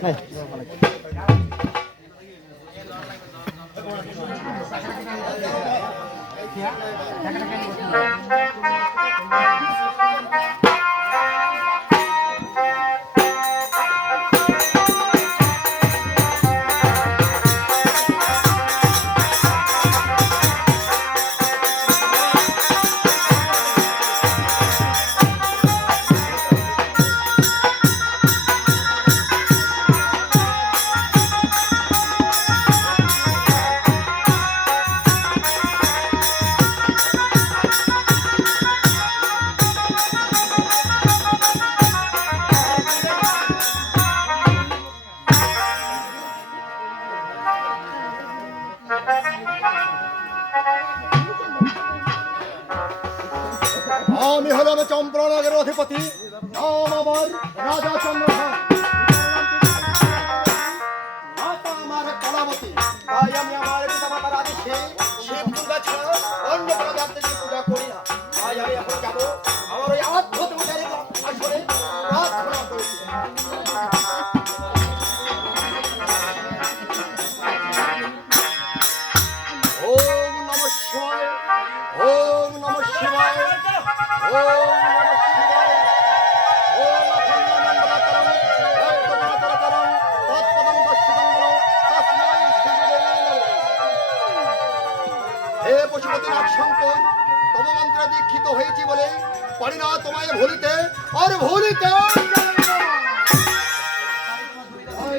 আমি অধিপতি আমার রাজা চন্দ্রধর মাতা আমার কলাবতী আমি আমার আদেশে শিব পূজা ছাড়া অন্য কোনো দেবদেবীর পূজা করি না। আমার ওই পশুপতিনাথ শঙ্কর তব মন্ত্রে দীক্ষিত হয়েছি বলে পারি না তোমায় ভুলিতে, আর ভুলিতে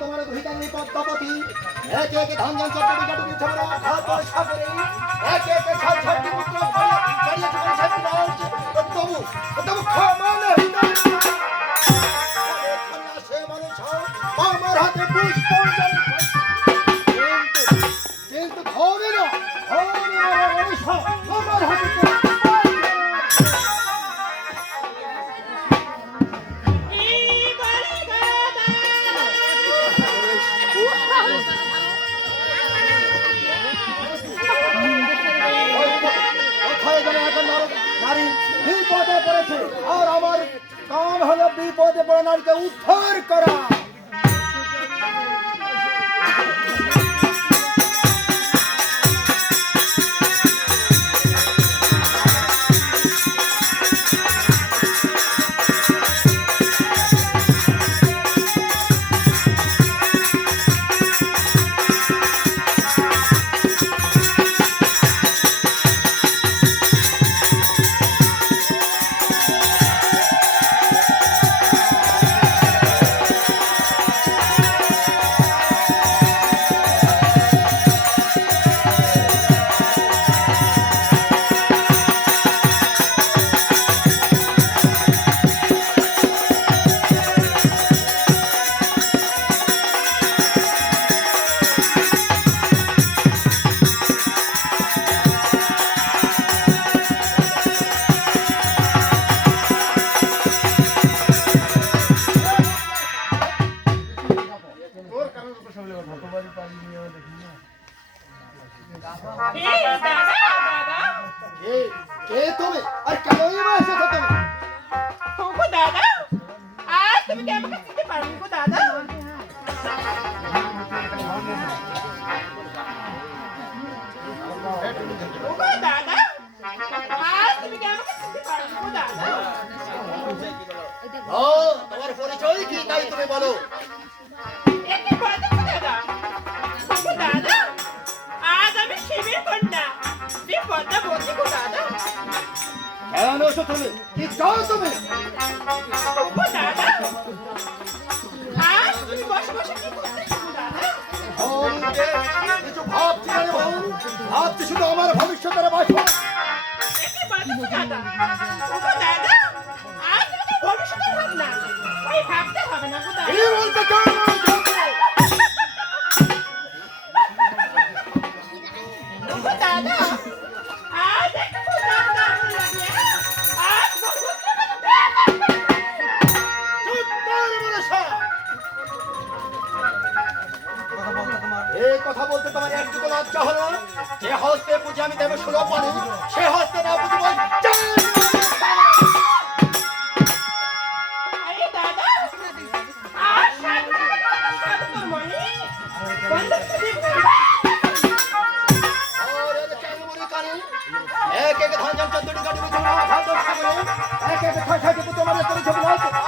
তোমার ধৃতাঙ্গি পদ্মাবতী একে একে ধান ধান চক্র হাত আর সাগরে একে একে ছাড় ছাড় বিপদে পড়ে নারীকে উদ্ধার করা। এসো তুমি কি চাও তুমি বসে বসে কিছু ভাবছি না রে ভৌ ভাবছি শুধু আমার ভবিষ্যতের বাসা এই কথা বলতে তোমার একটু লজ্জা হলো। যে হস্তে পুজো আমি দেবে শুরু পারি এক এক ধন জন এক এক ছয় ছয়টি পুজো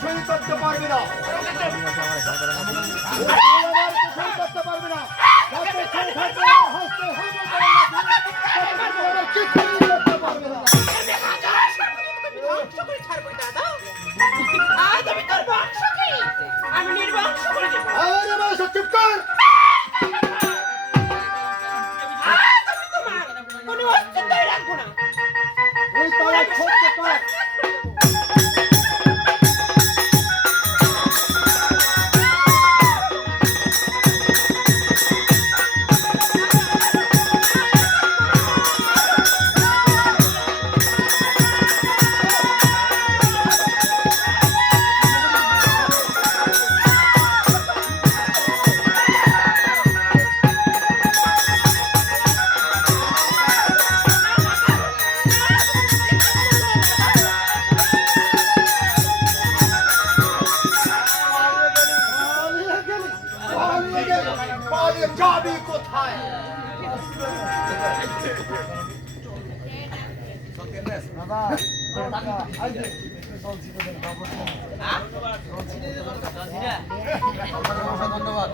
সই করতে পারবে না করে যাবি কোথায়? ধন্যবাদ।